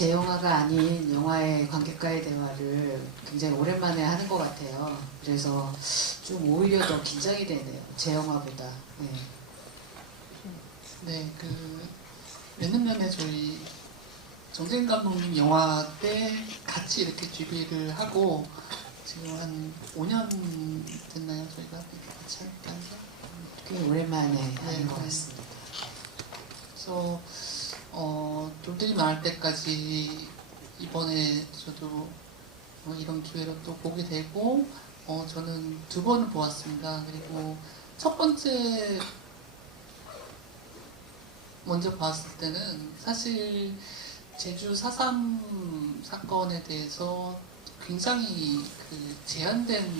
제 영화가 아닌 영화의 관객과의 대화를 굉장히 오랜만에 하는 것 같아요. 그래서 좀 오히려 더 긴장이 되네요. 제 영화보다. 네. 네, 몇 년 전에 저희 정재인 감독님 영화 때 같이 이렇게 듀비를 하고 지금 한 5년 됐나요? 저희가 같이 함께 한 게? 꽤 오랜만에 하는 것 네. 같습니다. 그래서 돌들이 많을 때까지 이번에 저도 이런 기회로 또 보게 되고 저는 두 번을 보았습니다. 그리고 첫 번째 먼저 봤을 때는 사실 제주 4.3 사건에 대해서 굉장히 제한된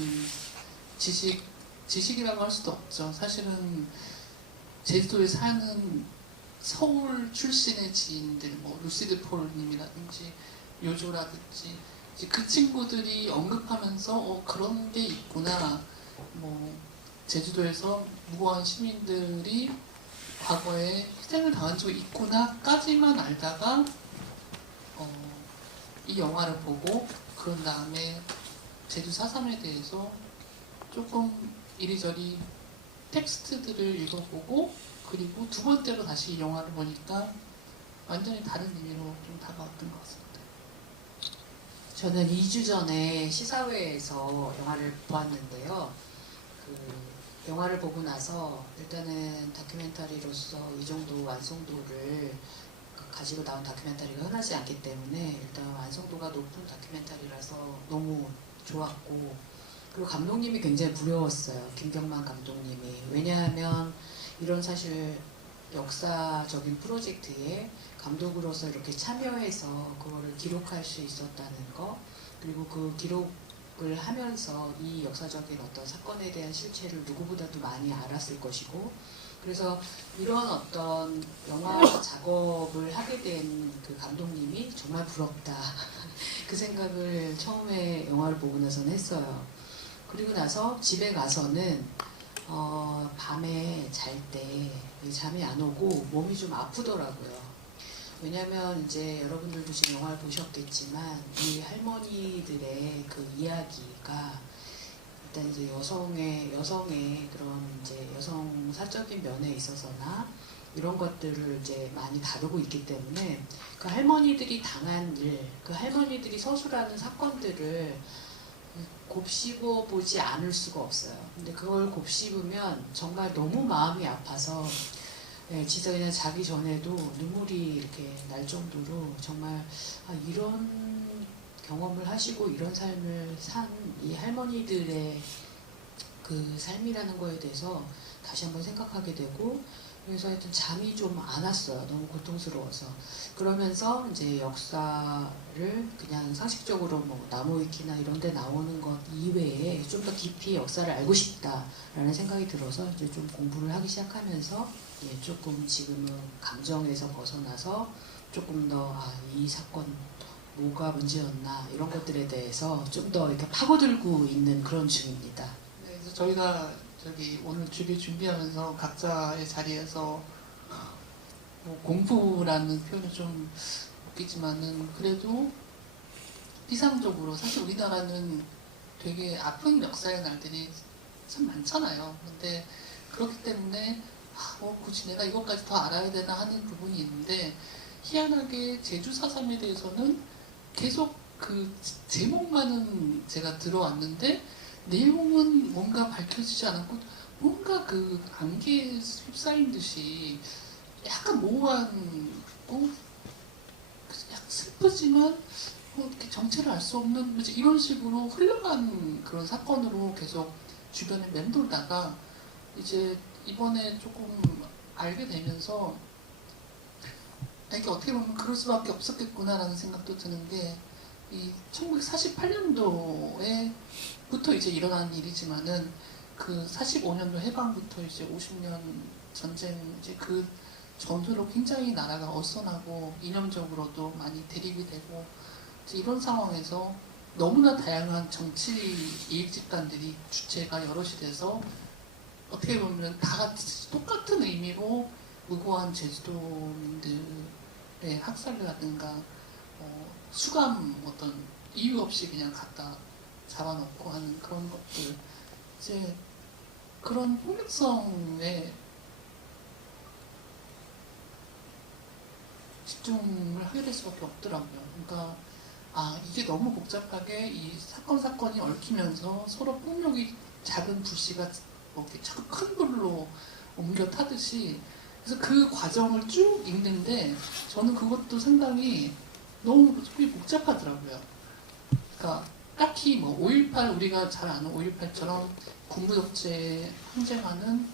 지식이라고 할 수도 없죠. 사실은 제주도에 사는 서울 출신의 지인들, 뭐 루시드 폴님이라든지 요조라든지 이제 그 친구들이 언급하면서 그런 게 있구나. 뭐 제주도에서 무고한 시민들이 과거에 희생을 당한 적이 있구나까지만 알다가 이 영화를 보고 그런 다음에 제주 4.3에 대해서 조금 이리저리 텍스트들을 읽어보고 그리고 두 번째로 다시 이 영화를 보니까 완전히 다른 의미로 좀 다가왔던 것 같습니다. 저는 2주 전에 시사회에서 영화를 보았는데요. 영화를 보고 나서 일단은 다큐멘터리로서 이 정도 완성도를 가지고 나온 다큐멘터리가 흔하지 않기 때문에 일단 완성도가 높은 다큐멘터리라서 너무 좋았고, 그리고 감독님이 굉장히 부러웠어요. 김경만 감독님이. 왜냐하면 이런 사실 역사적인 프로젝트에 감독으로서 이렇게 참여해서 그거를 기록할 수 있었다는 거, 그리고 그 기록을 하면서 이 역사적인 어떤 사건에 대한 실체를 누구보다도 많이 알았을 것이고, 그래서 이런 어떤 영화 작업을 하게 된 그 감독님이 정말 부럽다. 그 생각을 처음에 영화를 보고 나서는 했어요. 그리고 나서 집에 가서는 밤에 잘 때 잠이 안 오고 몸이 좀 아프더라고요. 왜냐면 이제 여러분들도 지금 영화를 보셨겠지만 이 할머니들의 그 이야기가 일단 이제 여성의 그런 이제 여성 사적인 면에 있어서나 이런 것들을 이제 많이 다루고 있기 때문에 그 할머니들이 당한 일, 그 할머니들이 서술하는 사건들을 곱씹어 보지 않을 수가 없어요. 근데 그걸 곱씹으면 정말 너무 마음이 아파서 진짜 그냥 자기 전에도 눈물이 이렇게 날 정도로 정말 이런 경험을 하시고 이런 삶을 산 이 할머니들의 그 삶이라는 거에 대해서 다시 한번 생각하게 되고, 그래서 하여튼 잠이 좀 안 왔어요. 너무 고통스러워서. 그러면서 이제 역사를 그냥 상식적으로 뭐 나무위키나 이런 데 나오는 것 이외에 좀 더 깊이 역사를 알고 싶다라는 생각이 들어서 이제 좀 공부를 하기 시작하면서 조금 지금은 감정에서 벗어나서 조금 더 이 사건 뭐가 문제였나 이런 것들에 대해서 좀 더 이렇게 파고들고 있는 그런 중입니다. 네, 그래서 저희가 오늘 주비 준비하면서 각자의 자리에서 뭐 공부라는 표현이 좀 웃기지만은 그래도 이상적으로 사실 우리나라는 되게 아픈 역사의 날들이 참 많잖아요. 근데 그렇기 때문에 굳이 내가 이것까지 더 알아야 되나 하는 부분이 있는데, 희한하게 제주 4.3에 대해서는 계속 그 제목만은 제가 들어왔는데 내용은 뭔가 밝혀지지 않았고 뭔가 그 안개에 휩싸인 듯이 약간 모호한 약간 슬프지만 이렇게 정체를 알 수 없는 이런 식으로 흘러간 그런 사건으로 계속 주변에 맴돌다가 이제 이번에 조금 알게 되면서 이게 어떻게 보면 그럴 수밖에 없었겠구나라는 생각도 드는 게, 이 1948년도에 부터 이제 일어난 일이지만은 그 45년도 해방부터 이제 50년 전쟁 이제 그 전후로 굉장히 나라가 어선하고 이념적으로도 많이 대립이 되고 이런 상황에서 너무나 다양한 정치 이익 집단들이 주체가 여럿이 돼서 어떻게 보면 다 같이 똑같은 의미로 무고한 제주도민들의 학살이라든가 수감 어떤 이유 없이 그냥 갖다 잡아놓고 하는 그런 것들, 이제 그런 폭력성에 집중을 하게 될 수밖에 없더라고요. 그러니까 이게 너무 복잡하게 이 사건이 얽히면서 서로 폭력이 작은 불씨가 뭐 이렇게 자꾸 큰 불로 옮겨 타듯이, 그래서 그 과정을 쭉 읽는데 저는 그것도 상당히 너무 속이 복잡하더라고요. 그러니까 딱히 뭐 5.18 우리가 잘 아는 5.18처럼 군부독재 항쟁하는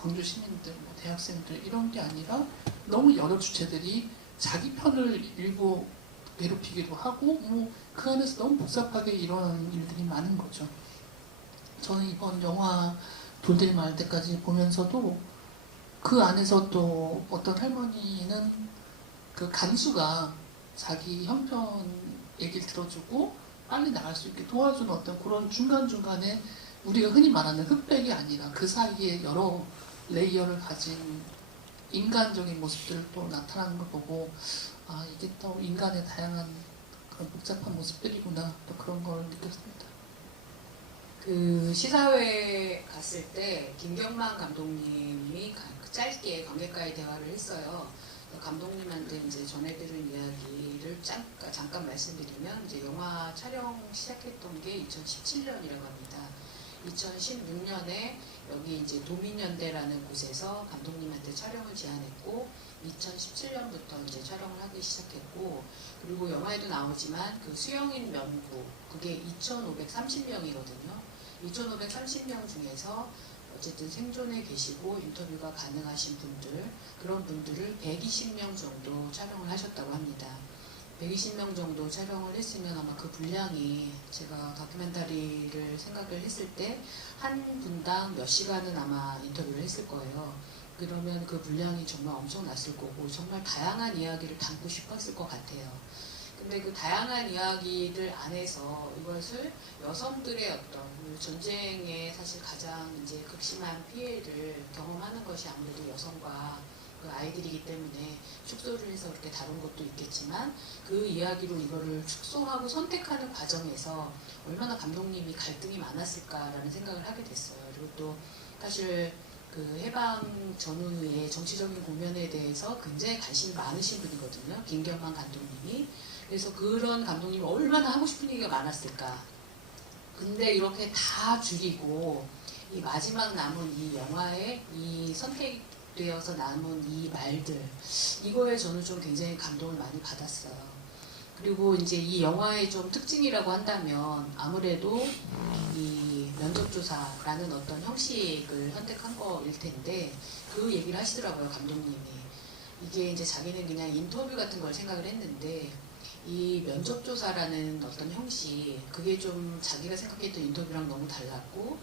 광주 시민들, 뭐 대학생들 이런 게 아니라 너무 여러 주체들이 자기 편을 일부 괴롭히기도 하고 뭐 그 안에서 너무 복잡하게 일어나는 일들이 많은 거죠. 저는 이번 영화 돌들이 말 때까지 보면서도 그 안에서 또 어떤 할머니는 그 간수가 자기 형편 얘기를 들어주고 빨리 나갈 수 있게 도와주는 어떤 그런 중간중간에 우리가 흔히 말하는 흑백이 아니라 그 사이에 여러 레이어를 가진 인간적인 모습들을 또 나타나는 걸 보고 이게 또 인간의 다양한 그런 복잡한 모습들이구나, 또 그런 걸 느꼈습니다. 그 시사회 갔을 때 김경만 감독님이 짧게 관객과의 대화를 했어요. 감독님한테 이제 전해들은 이야기를 잠깐 말씀드리면, 이제 영화 촬영 시작했던 게 2017년이라고 합니다. 2016년에 여기 이제 도민연대라는 곳에서 감독님한테 촬영을 제안했고, 2017년부터 이제 촬영을 하기 시작했고, 그리고 영화에도 나오지만 그 수영인 명부, 그게 2,530명이거든요. 2,530명 중에서 어쨌든 생존해 계시고 인터뷰가 가능하신 분들, 그런 분들을 120명 정도 촬영을 하셨다고 합니다. 120명 정도 촬영을 했으면 아마 그 분량이, 제가 다큐멘터리를 생각을 했을 때 한 분당 몇 시간은 아마 인터뷰를 했을 거예요. 그러면 그 분량이 정말 엄청났을 거고 정말 다양한 이야기를 담고 싶었을 것 같아요. 근데 그 다양한 이야기들 안에서 이것을 여성들의 어떤 전쟁에 사실 가장 이제 극심한 피해를 경험하는 것이 아무래도 여성과 그 아이들이기 때문에 축소를 해서 그렇게 다룬 것도 있겠지만, 그 이야기로 이거를 축소하고 선택하는 과정에서 얼마나 감독님이 갈등이 많았을까라는 생각을 하게 됐어요. 그리고 또 사실 그 해방 전후의 정치적인 국면에 대해서 굉장히 관심이 많으신 분이거든요. 김경만 감독님이. 그래서 그런 감독님이 얼마나 하고 싶은 얘기가 많았을까. 근데 이렇게 다 줄이고 이 마지막 남은 이 영화에 이 선택되어서 남은 이 말들, 이거에 저는 좀 굉장히 감동을 많이 받았어요. 그리고 이제 이 영화의 좀 특징이라고 한다면 아무래도 이 면접조사라는 어떤 형식을 선택한 거일 텐데, 그 얘기를 하시더라고요, 감독님이. 이게 이제 자기는 그냥 인터뷰 같은 걸 생각을 했는데, 이 면접조사라는 어떤 형식, 그게 좀 자기가 생각했던 인터뷰랑 너무 달랐고,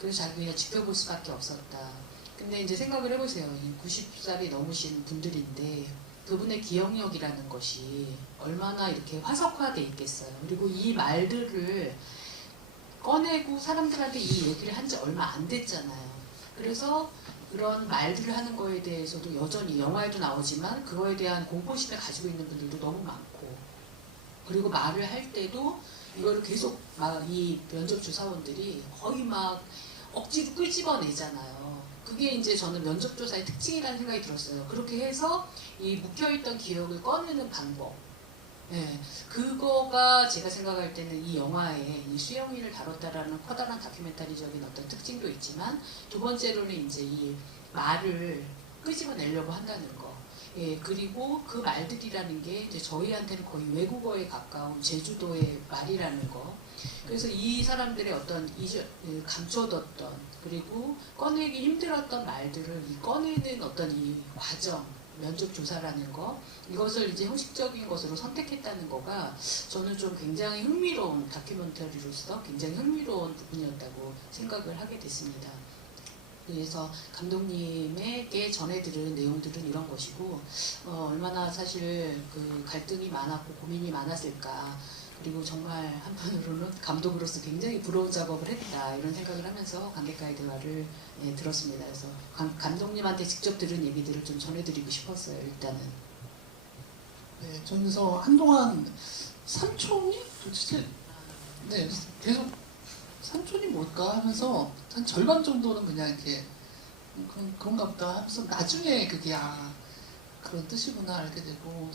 그래서 자기가 그냥 지켜볼 수밖에 없었다. 근데 이제 생각을 해보세요. 90살이 넘으신 분들인데 그분의 기억력이라는 것이 얼마나 이렇게 화석화돼 있겠어요. 그리고 이 말들을 꺼내고 사람들한테 이 얘기를 한 지 얼마 안 됐잖아요. 그래서 그런 말들을 하는 거에 대해서도 여전히 영화에도 나오지만 그거에 대한 공포심을 가지고 있는 분들도 너무 많고, 그리고 말을 할 때도 이거를 계속 막 이 면접 조사원들이 거의 막 억지로 끄집어내잖아요. 그게 이제 저는 면접조사의 특징이라는 생각이 들었어요. 그렇게 해서 이 묵혀있던 기억을 꺼내는 방법. 예, 그거가 제가 생각할 때는 이 영화에 이 수영이를 다뤘다라는 커다란 다큐멘터리적인 어떤 특징도 있지만, 두 번째로는 이제 이 말을 끄집어내려고 한다는 거. 예, 그리고 그 말들이라는 게 이제 저희한테는 거의 외국어에 가까운 제주도의 말이라는 거. 그래서 이 사람들의 어떤 감춰뒀던, 그리고 꺼내기 힘들었던 말들을 꺼내는 어떤 이 과정, 면접 조사라는 거, 이것을 이제 형식적인 것으로 선택했다는 거가 저는 좀 굉장히 흥미로운 다큐멘터리로서 굉장히 흥미로운 부분이었다고 생각을 하게 됐습니다. 그래서 감독님에게 전해들은 내용들은 이런 것이고, 얼마나 사실 그 갈등이 많았고 고민이 많았을까, 그리고 정말 한편으로는 감독으로서 굉장히 부러운 작업을 했다, 이런 생각을 하면서 관객과의 대화를 들었습니다. 그래서 감독님한테 직접 들은 얘기들을 좀 전해드리고 싶었어요. 일단은. 네, 저는 그래서 한동안 삼촌이 도대체 네, 계속 삼촌이 뭘까 하면서 한 절반 정도는 그냥 이렇게 그런가 보다 하면서 나중에 그게 그런 뜻이구나 알게 되고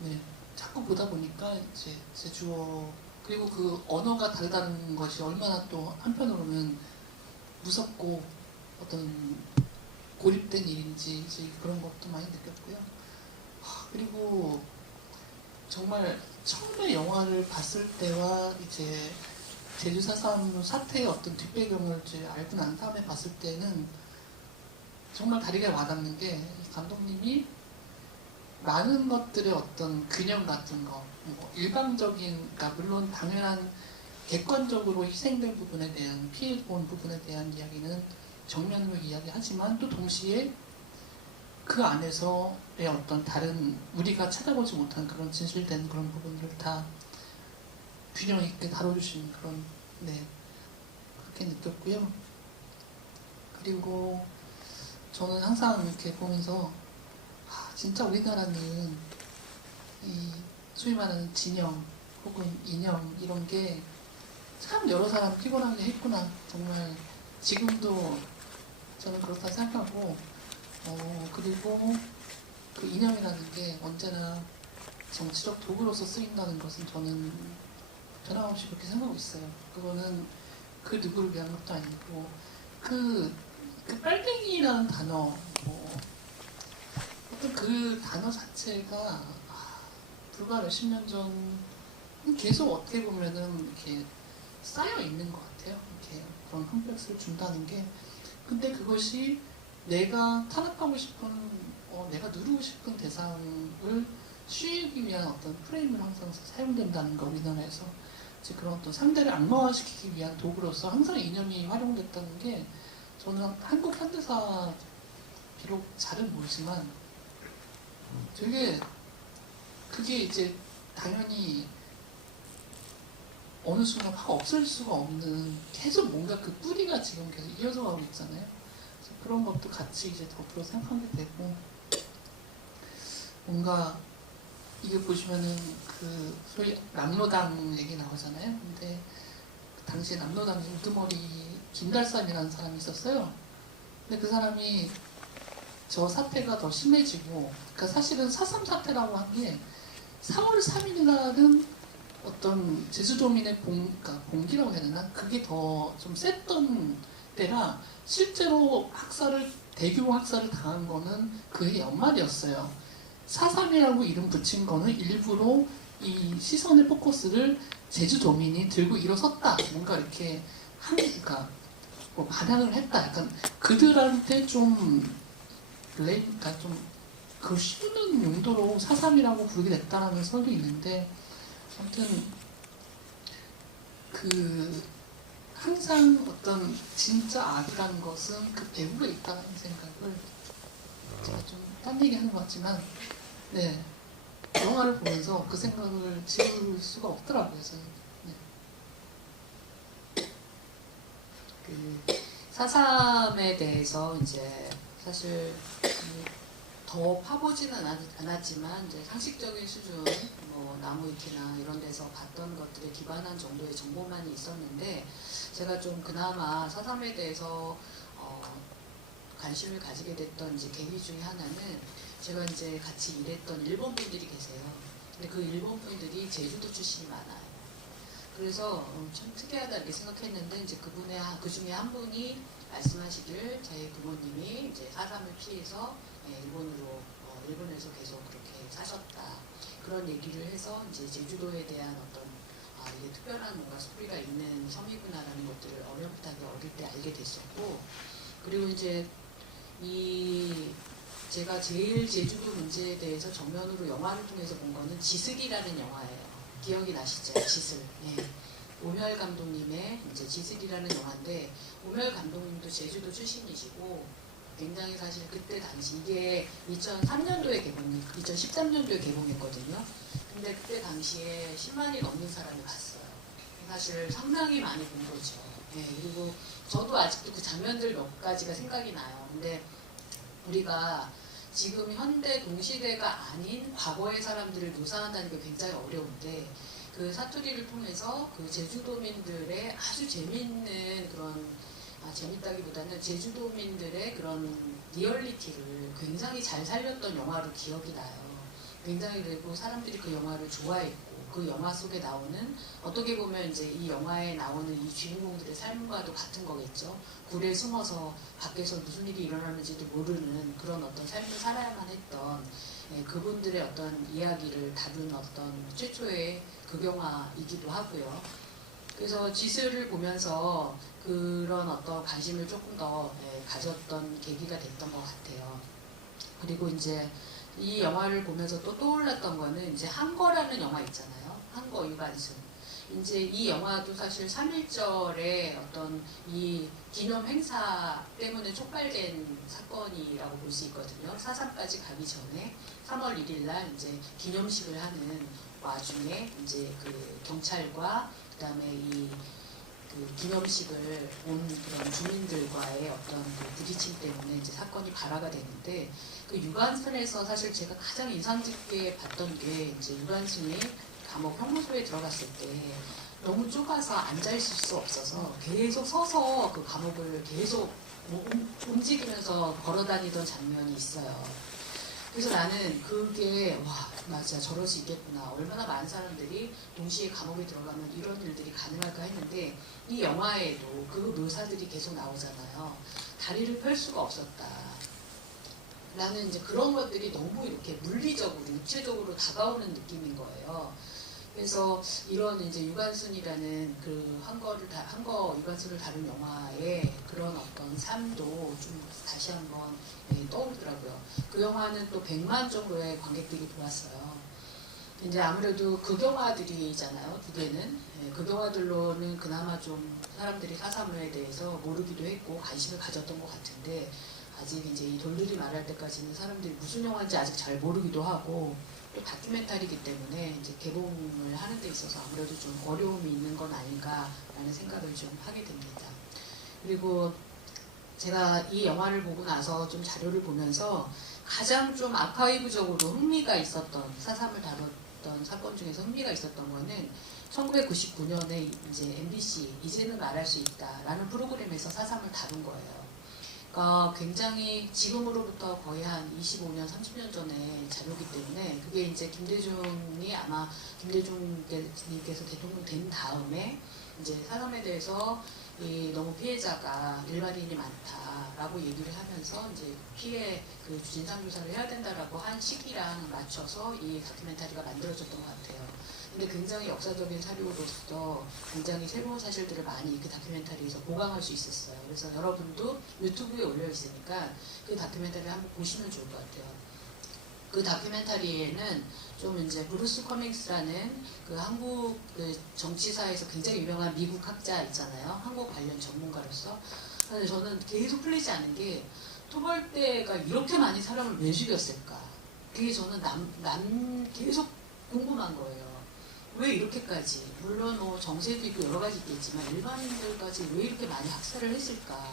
네, 자꾸 보다 보니까 이제 제주어 그리고 그 언어가 다르다는 것이 얼마나 또 한편으로는 무섭고 어떤 고립된 일인지 이제 그런 것도 많이 느꼈고요. 그리고 정말 처음에 영화를 봤을 때와 이제 제주 4.3 사태의 어떤 뒷배경을 이제 알고 난 다음에 봤을 때는 정말 다르게 와닿는 게 감독님이 많은 것들의 어떤 균형 같은 거, 뭐 일방적인, 그러니까 물론 당연한 객관적으로 희생된 부분에 대한 피해본 부분에 대한 이야기는 정면으로 이야기하지만 또 동시에 그 안에서의 어떤 다른 우리가 찾아보지 못한 그런 진실된 그런 부분들을 다 균형 있게 다뤄주시는 그런 네 그렇게 느꼈고요. 그리고 저는 항상 이렇게 보면서 진짜 우리나라는 이 소위 말하는 진영 혹은 이념 이런 게 참 여러 사람 피곤하게 했구나. 정말 지금도 저는 그렇다 생각하고 그리고 그 이념이라는 게 언제나 정치적 도구로서 쓰인다는 것은 저는 변함없이 그렇게 생각하고 있어요. 그거는 그 누구를 위한 것도 아니고 그 빨갱이라는 단어 어떤 그 단어 자체가 불과 몇십 년 전 계속 어떻게 보면은 이렇게 쌓여 있는 것 같아요. 이렇게 그런 컴플렉스를 준다는 게 근데 그것이 내가 탄압하고 싶은 내가 누르고 싶은 대상을 쉬기 위한 어떤 프레임을 항상 사용된다는 거 우리나라에서 이제 그런 어떤 상대를 악마화시키기 위한 도구로서 항상 이념이 활용됐다는 게 저는 한국 현대사 비록 잘은 모르지만 되게 그게 이제 당연히 어느 순간 확 없을 수가 없는 계속 뭔가 그 뿌리가 지금 계속 이어져 가고 있잖아요. 그래서 그런 것도 같이 이제 덧으로 생각하게 되고 뭔가 이게 보시면은 그 소위 남로당 얘기 나오잖아요. 근데 그 당시에 남로당에 우두머리 김달산이라는 사람이 있었어요. 근데 그 사람이 저 사태가 더 심해지고 그러니까 사실은 4.3 사태라고 한 게 4월 3일날은 어떤 제주도민의 그러니까 봉기라고 해야 되나? 그게 더 좀 셌던 때라 실제로 대규모 학살을 당한 거는 그해 연말이었어요. 4.3이라고 이름 붙인 거는 일부러 이 시선의 포커스를 제주도민이 들고 일어섰다. 뭔가 이렇게 그러니까 뭐 반항을 했다. 약간 그들한테 그러니까 좀 그걸 씌우는 용도로 4.3이라고 부르게 됐다라는 설도 있는데 아무튼 그 항상 어떤 진짜 악이라는 것은 그 배후에 있다는 생각을 제가 좀 딴 얘기하는 것 같지만 네 영화를 보면서 그 생각을 지울 수가 없더라고요. 저는. 네. 그 4.3에 대해서 이제 사실 더 파보지는 않았지만 이제 상식적인 수준 뭐 나무위키나 이런 데서 봤던 것들에 기반한 정도의 정보만이 있었는데 제가 좀 그나마 4.3에 대해서 관심을 가지게 됐던 이제 계기 중에 하나는 제가 이제 같이 일했던 일본 분들이 계세요. 근데 그 일본 분들이 제주도 출신이 많아요. 그래서 참 특이하다 이렇게 생각했는데 이제 그 중에 한 분이 말씀하시길 저희 부모님이 이제 4.3을 피해서 일본에서 계속 그렇게 사셨다 그런 얘기를 해서 이제 제주도에 대한 어떤 이게 특별한 뭔가 스토리가 있는 섬이구나라는 것들을 어렴풋하게 어릴 때 알게 됐었고 그리고 이제 제가 제일 제주도 문제에 대해서 정면으로 영화를 통해서 본 거는 지슬이라는 영화예요. 기억이 나시죠? 지슬. 예. 오멸 감독님의 이제 지슬이라는 영화인데 오멸 감독님도 제주도 출신이시고 굉장히 사실 그때 당시 이게 2003년도에 2013년도에 개봉했거든요. 근데 그때 당시에 10만이 넘는 사람이 봤어요. 사실 상당히 많이 본 거죠. 예. 그리고 저도 아직도 그 장면들 몇 가지가 생각이 나요. 근데 우리가 지금 현대 동시대가 아닌 과거의 사람들을 묘사한다는 게 굉장히 어려운데 그 사투리를 통해서 그 제주도민들의 아주 재밌는 그런 재밌다기보다는 제주도민들의 그런 리얼리티를 굉장히 잘 살렸던 영화로 기억이 나요. 굉장히 그리고 사람들이 그 영화를 좋아했고 그 영화 속에 나오는 어떻게 보면 이제 이 영화에 나오는 이 주인공들의 삶과도 같은 거겠죠. 굴에 숨어서 밖에서 무슨 일이 일어나는지도 모르는 그런 어떤 삶을 살아야만 했던 그분들의 어떤 이야기를 다룬 어떤 최초의 극영화이기도 하고요. 그래서 지스를 보면서 그런 어떤 관심을 조금 더 가졌던 계기가 됐던 것 같아요. 그리고 이제 이 영화를 보면서 또 떠올랐던 거는 이제 한거라는 영화 있잖아요. 한거 유관순. 이제 이 영화도 사실 3.1절의 어떤 이 기념 행사 때문에 촉발된 사건이라고 볼 수 있거든요. 4.3까지 가기 전에 3월 1일 날 이제 기념식을 하는 와중에 이제 그 경찰과 그다음에 이 그 기념식을 온 그런 주민들과의 어떤 그 부딪힘 때문에 이제 사건이 발화가 되는데 그 유관순에서 사실 제가 가장 인상 깊게 봤던 게 이제 유관순이 감옥 형무소에 들어갔을 때 너무 좁아서 앉아있을 수 없어서 계속 서서 그 감옥을 계속 움직이면서 걸어다니던 장면이 있어요. 그래서 나는 그게 와 맞아 저럴 수 있겠구나. 얼마나 많은 사람들이 동시에 감옥에 들어가면 이런 일들이 가능할까 했는데 이 영화에도 그 묘사들이 계속 나오잖아요. 다리를 펼 수가 없었다. 라는 이제 그런 것들이 너무 이렇게 물리적으로 육체적으로 다가오는 느낌인 거예요. 그래서 이런 이제 유관순이라는 그 한거 유관순을 다룬 영화의 그런 어떤 삶도 좀 다시 한번 떠오르더라고요. 그 영화는 또 100만 정도의 관객들이 보았어요. 이제 아무래도 극영화들이잖아요. 두 개는 극영화들로는 그나마 좀 사람들이 4.3에 대해서 모르기도 했고 관심을 가졌던 것 같은데 아직 이제 이 돌들이 말할 때까지는 사람들이 무슨 영화인지 아직 잘 모르기도 하고 또 다큐멘터리이기 때문에 이제 개봉을 하는 데 있어서 아무래도 좀 어려움이 있는 건 아닌가라는 생각을 좀 하게 됩니다. 그리고 제가 이 영화를 보고 나서 좀 자료를 보면서 가장 좀 아카이브적으로 흥미가 있었던 4.3을 다뤘던 사건 중에서 흥미가 있었던 거는 1999년에 이제 MBC 이제는 말할 수 있다라는 프로그램에서 4.3을 다룬 거예요. 굉장히 지금으로부터 거의 한 25년, 30년 전에 자료기 때문에 그게 이제 김대중이 아마 김대중님께서 대통령 된 다음에 이제 4.3에 대해서 너무 피해자가 일반인이 많다라고 얘기를 하면서 이제 피해 그 진상조사를 해야 된다라고 한 시기랑 맞춰서 이 다큐멘터리가 만들어졌던 것 같아요. 근데 굉장히 역사적인 사료로서 굉장히 새로운 사실들을 많이 그 다큐멘터리에서 보강할 수 있었어요. 그래서 여러분도 유튜브에 올려 있으니까 그 다큐멘터리 한번 보시면 좋을 것 같아요. 그 다큐멘터리에는 좀 이제 브루스 커밍스라는 그 한국 그 정치사에서 굉장히 유명한 미국 학자 있잖아요. 한국 관련 전문가로서. 근데 저는 계속 풀리지 않는 게 토벌대가 이렇게 많이 사람을 왜 죽였을까? 그게 저는 계속 궁금한 거예요. 왜 이렇게까지? 물론 뭐 정세도 있고 여러 가지 있겠지만 일반인들까지 왜 이렇게 많이 학살을 했을까?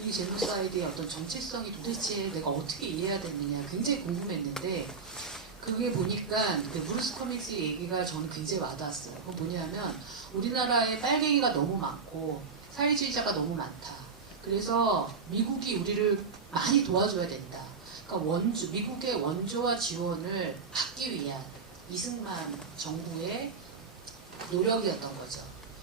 이 제노사이드의 어떤 정체성이 도대체 내가 어떻게 이해해야 되느냐 굉장히 궁금했는데 그게 보니까 그 브루스 커밍스의 얘기가 저는 굉장히 와닿았어요. 그건 뭐냐면 우리나라에 빨갱이가 너무 많고 사회주의자가 너무 많다. 그래서 미국이 우리를 많이 도와줘야 된다. 그러니까 미국의 원조와 지원을 받기 위한 이승만 정부의 노력이었던 거죠.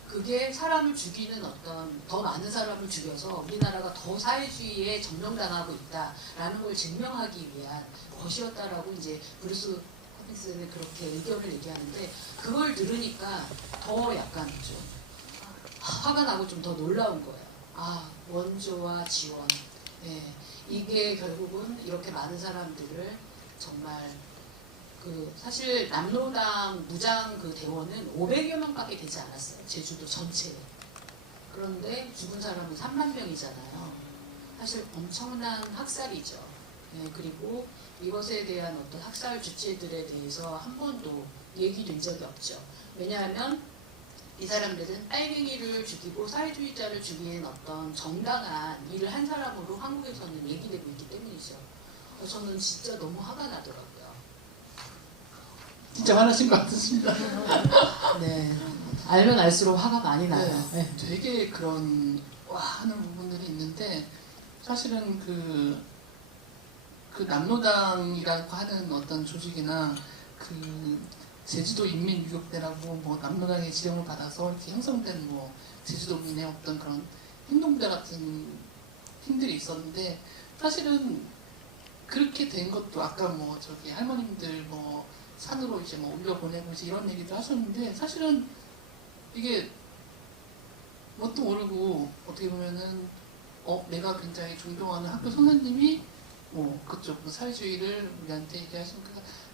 그게 사람을 죽이는 어떤 더 많은 사람을 죽여서 우리나라가 더 사회주의에 점령당하고 있다라는 걸 증명하기 위한 것이었다라고 이제 브루스 커밍스는 그렇게 의견을 얘기하는데 그걸 들으니까 더 약간 좀 화가 나고 좀 더 놀라운 거예요. 아 원조와 지원 이게 결국은 이렇게 많은 사람들을 정말 사실 남로당 무장 그 대원은 500여 명밖에 되지 않았어요. 제주도 전체에. 그런데 죽은 사람은 3만 명이잖아요. 사실 엄청난 학살이죠. 그리고 이것에 대한 어떤 학살 주체들에 대해서 한 번도 얘기된 적이 없죠. 왜냐하면 이 사람들은 빨갱이를 죽이고 사회주의자를 죽이는 어떤 정당한 일을 한 사람으로 한국에서는 얘기되고 있기 때문이죠. 저는 진짜 너무 화가 나더라고요. 진짜 화나신 것 같습니다. 네, 알면 알수록 화가 많이 나요. 네, 되게 그런 와 하는 부분들이 있는데 사실은 그 남로당이라고 하는 어떤 조직이나 그 제주도 인민유격대라고 뭐 남로당의 지령을 받아서 이렇게 형성된 뭐 제주도민의 어떤 그런 행동대 같은 힘들이 있었는데 사실은 그렇게 된 것도 아까 뭐 저기 할머님들 뭐 산으로 이제 뭐 올려 보내고 이제 이런 얘기도 하셨는데 사실은 이게 뭣도 모르고 어떻게 보면은 내가 굉장히 존경하는 학교 선생님이 뭐 그쪽 그 사회주의를 우리한테 얘기하신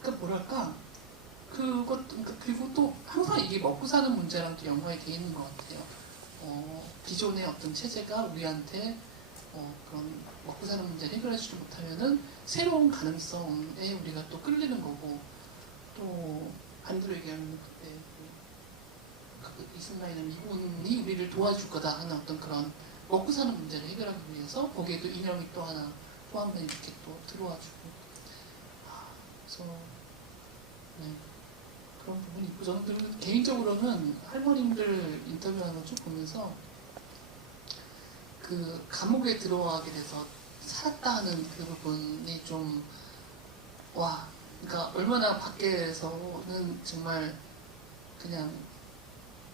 그러니까 뭐랄까 그리고 또 항상 이게 먹고 사는 문제랑 또 연관이 돼 있는 것 같아요. 기존의 어떤 체제가 우리한테 그런 먹고 사는 문제를 해결하지 못하면은 새로운 가능성에 우리가 또 끌리는 거고 또 반대로 얘기하면 그때 이스마일은 이분이 우리를 도와줄 거다 하는 어떤 그런 먹고 사는 문제를 해결하기 위해서 거기에도 이념이 또 한 번 이렇게 또 들어와주고 그래서 네, 그런 부분이 있고 저는 개인적으로는 할머님들 인터뷰하는 걸 쭉 보면서 그 감옥에 들어가게 돼서 살았다 하는 그 부분이 좀 그러니까 얼마나 밖에서는 정말 그냥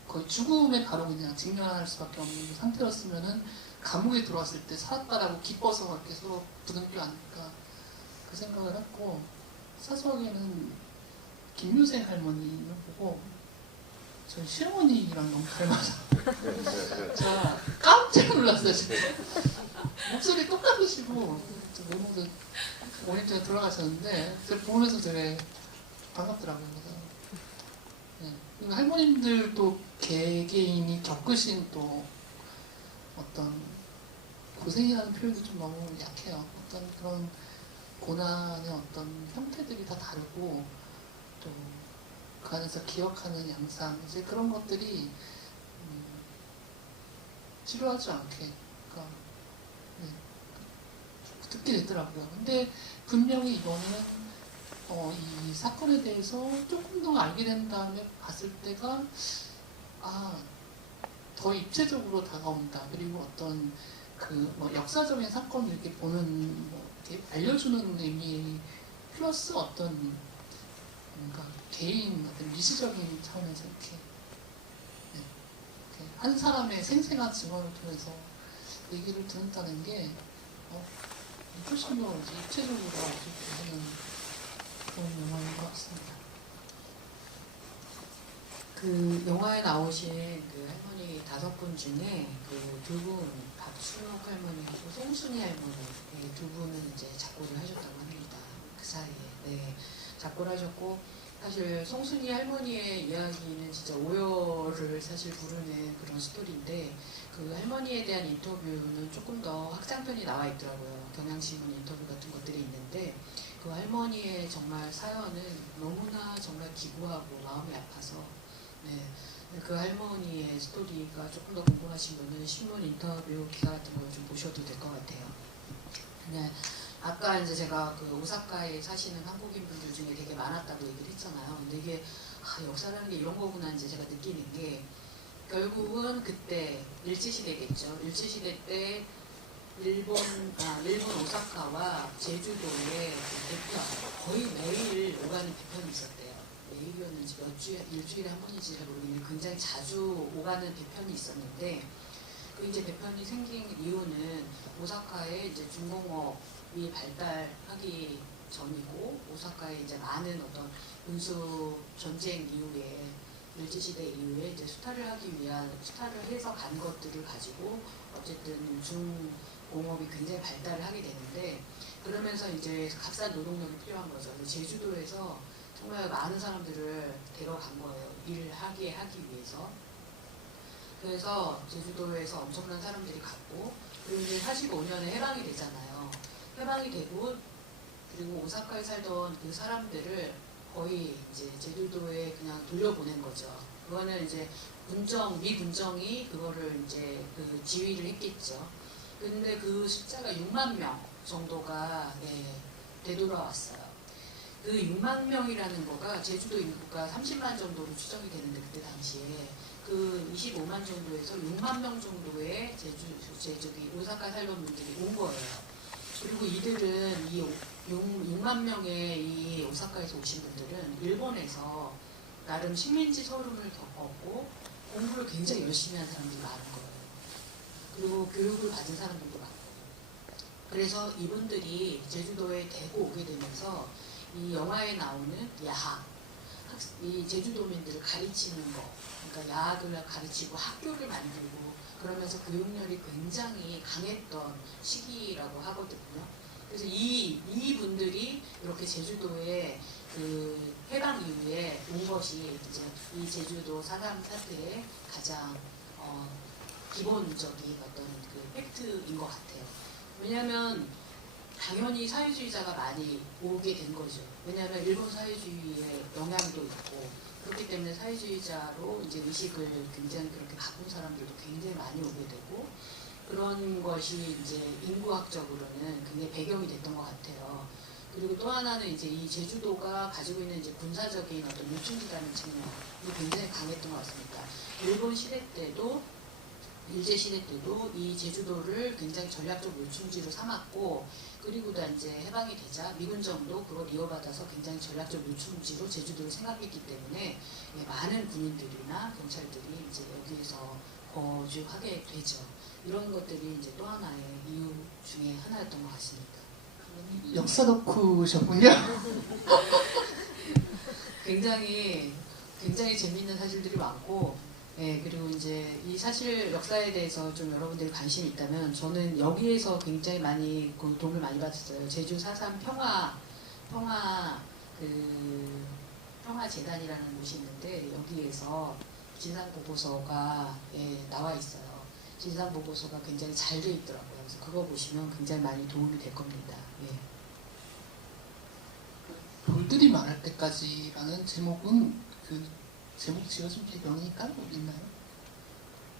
거의 죽음에 바로 그냥 직면할 수밖에 없는 상태였으면은 감옥에 들어왔을 때 살았다라고 기뻐서 이렇게 서로 부둥켜 안을까 그 생각을 했고 사소하게는 김유생 할머니를 보고 저희 시어머니랑 너무 닮아서 제가 깜짝 놀랐어요 진짜. 목소리 똑같으시고 외모도 모니터에 돌아가셨는데 제가 보면서 되게 반갑더라고요. 그래서 네. 할머님들도 개개인이 겪으신 또 어떤 고생이라는 표현도 좀 너무 약해요. 어떤 그런 고난의 어떤 형태들이 다 다르고 또 그 안에서 기억하는 양상 이제 그런 것들이 지루하지 않게 그러니까 네, 듣게 되더라고요. 근데 분명히 이거는 이 사건에 대해서 조금 더 알게 된 다음에 봤을 때가 더 입체적으로 다가온다. 그리고 어떤 그 뭐 역사적인 사건을 이렇게 보는 뭐 이렇게 알려주는 의미 플러스 어떤 뭔가 개인 어떤 미시적인 차원에서 이렇게, 네, 이렇게 한 사람의 생생한 증언을 통해서 얘기를 듣는다는 게 훨씬 더 이제 입체적으로 알 수 있게 하는 그런 영화인 것 같습니다. 그 영화에 나오신 그 할머니 5분 중에 그 2분 박춘옥 할머니하고 송순이 할머니 두 분은 이제 작고를 하셨다고 합니다. 그 사이에 네, 작고를 하셨고 사실 송순이 할머니의 이야기는 진짜 오열을 사실 부르는 그런 스토리인데 그 할머니에 대한 인터뷰는 조금 더 확장편이 나와 있더라고요. 경향신문 인터뷰 같은 것들이 있는데 그 할머니의 정말 사연은 너무나 정말 기구하고 마음이 아파서 네, 그 할머니의 스토리가 조금 더 궁금하신 분은 신문 인터뷰 기사 같은 걸 좀 보셔도 될 것 같아요. 네, 아까 이제 제가 그 오사카에 사시는 한국인 분들 중에 되게 많았다고 얘기를 했잖아요. 근데 이게 역사라는 게 이런 거구나 이제 제가 느끼는 게 결국은 그때 일제시대겠죠. 일제시대 때 일본 오사카와 제주도에 대편 거의 매일 오가는 대편이 있었대요. 매일이었는지 일주일에 한 번인지 잘 모르겠는데 굉장히 자주 오가는 대편이 있었는데 그 이제 대편이 생긴 이유는 오사카에 이제 중공업이 발달하기 전이고 오사카에 이제 많은 어떤 운수 전쟁 이후에 일제시대 이후에 이제 수탈을 하기 위한 수탈을 해서 간 것들을 가지고 어쨌든 중공업이 굉장히 발달을 하게 되는데 그러면서 이제 값싼 노동력이 필요한 거죠. 제주도에서 정말 많은 사람들을 데려간 거예요. 일을 하기 위해서. 그래서 제주도에서 엄청난 사람들이 갔고 그리고 이제 45년에 해방이 되잖아요. 해방이 되고 그리고 오사카에 살던 그 사람들을 거의 이제 제주도에 그냥 돌려보낸 거죠. 그거는 이제 미 군정이 그거를 이제 그 지휘를 했겠죠. 근데 그 숫자가 6만 명 정도가 되돌아왔어요. 그 6만 명이라는 거가 제주도 인구가 30만 정도로 추정이 되는데 그때 당시에 그 25만 정도에서 6만 명 정도의 저기 오사카 살던 분들이 온 거예요. 그리고 이들은 이 6만 명의 이 오사카에서 오신 분들은 일본에서 나름 식민지 서름을 겪었고 공부를 굉장히 열심히 한 사람들이 많은 거예요. 그리고 교육을 받은 사람들도 많고. 그래서 이분들이 제주도에 대고 오게 되면서 이 영화에 나오는 야학, 이 제주도민들을 가르치는 거, 그러니까 야학을 가르치고 학교를 만들고 그러면서 교육열이 굉장히 강했던 시기라고 하거든요. 그래서 이분들이 이렇게 제주도에 그 해방 이후에 온 것이 이제 이 제주도 4.3 사태의 가장 기본적인 어떤 그 팩트인 것 같아요. 왜냐하면 당연히 사회주의자가 많이 오게 된 거죠. 왜냐하면 일본 사회주의의 영향도 있고 그렇기 때문에 사회주의자로 이제 의식을 굉장히 그렇게 바꾼 사람들도 굉장히 많이 오게 되고 그런 것이 이제 인구학적으로는 굉장히 배경이 됐던 것 같아요. 그리고 또 하나는 이제 이 제주도가 가지고 있는 이제 군사적인 어떤 요충지라는 측면이 굉장히 강했던 것 같습니다. 일본 시대 때도 일제 시대 때도 이 제주도를 굉장히 전략적 요충지로 삼았고 그리고 다 이제 해방이 되자 미군정도 그걸 이어받아서 굉장히 전략적 요충지로 제주도를 생각했기 때문에 많은 군인들이나 경찰들이 이제 여기에서 거주하게 되죠. 이런 것들이 이제 또 하나의 이유 중에 하나였던 것 같습니다. 역사 덕후셨군요. 굉장히 재미있는 사실들이 많고, 예, 그리고 이제 이 사실 역사에 대해서 좀 여러분들이 관심이 있다면 저는 여기에서 굉장히 많이 그 도움을 많이 받았어요. 제주 4.3 평화재단이라는 곳이 있는데 여기에서 진상보고서가 나와 있어요. 진상보고서가 굉장히 잘 돼 있더라고요. 그래서 그거 보시면 굉장히 많이 도움이 될 겁니다. 예. 돌들이 말할 때까지라는 제목은 그 제목 지어준 배경이 따로 있나요?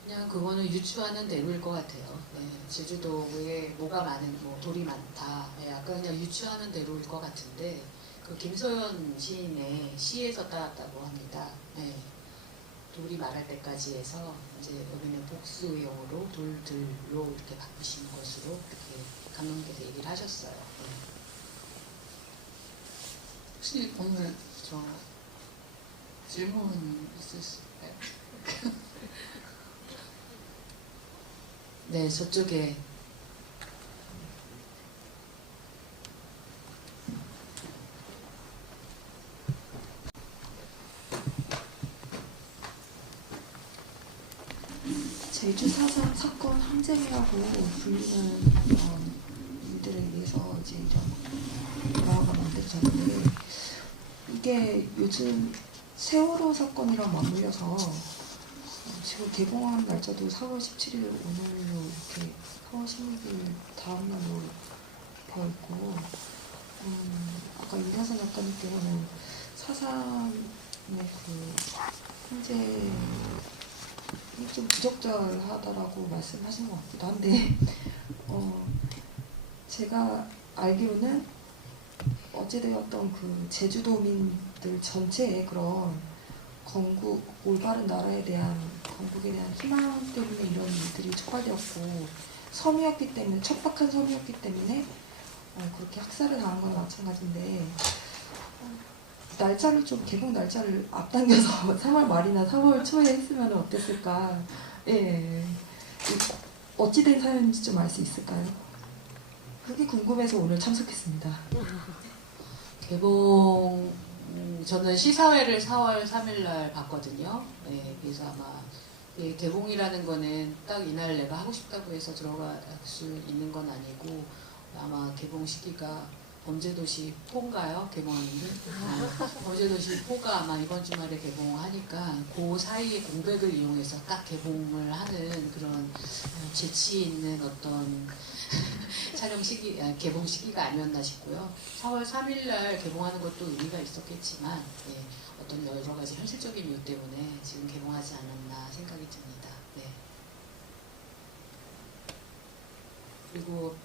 그냥 그거는 유추하는 대로일 것 같아요. 예, 제주도에 뭐가 많은, 뭐 돌이 많다. 예, 약간 그냥 유추하는 대로일 것 같은데 그 김소연 시인의 시에서 따왔다고 합니다. 예, 돌이 말할 때까지 해서 이제 여기는 복수용어로 돌들로 이렇게 바꾸시는 것으로 이렇게 감독님께서 얘기를 하셨어요. 예. 혹시 오늘 저 질문 있으실까요? 네, 저쪽에 제주 4.3 사건 항쟁이라고 불리는 일들에 의해서 이제 이런 영화가 만들어졌는데 이게 요즘 세월호 사건이랑 맞물려서 지금 개봉한 날짜도 4월 17일 오늘로 이렇게 4월 16일 다음 날로 되어 있고 아까 임나선 작가님께서는 4.3의 그 현재 좀 부적절하다라고 말씀하신 것 같기도 한데 제가 알기로는 어찌되었던 그 제주도민들 전체의 그런 건국, 올바른 나라에 대한 건국에 대한 희망 때문에 이런 일들이 촉발되었고 섬이었기 때문에 척박한 섬이었기 때문에 그렇게 학살을 당한 거나 마찬가지인데 날짜를 좀 개봉 날짜를 앞당겨서 3월 말이나 4월 초에 했으면 어땠을까? 예, 어찌된 사연인지 좀 알 수 있을까요? 그게 궁금해서 오늘 참석했습니다. 개봉 저는 시사회를 4월 3일 날 봤거든요. 네, 그래서 아마 개봉이라는 거는 딱 이날 내가 하고 싶다고 해서 들어갈 수 있는 건 아니고 아마 개봉 시기가 범죄도시 4인가요? 개봉하는데 범죄도시 4가 아마 이번 주말에 개봉하니까 그 사이에 공백을 이용해서 딱 개봉을 하는 그런 재치 있는 어떤 촬영 시기, 개봉 시기가 아니었나 싶고요. 4월 3일 날 개봉하는 것도 의미가 있었겠지만 네, 어떤 여러 가지 현실적인 이유 때문에 지금 개봉하지 않았나 생각이 듭니다. 네. 그리고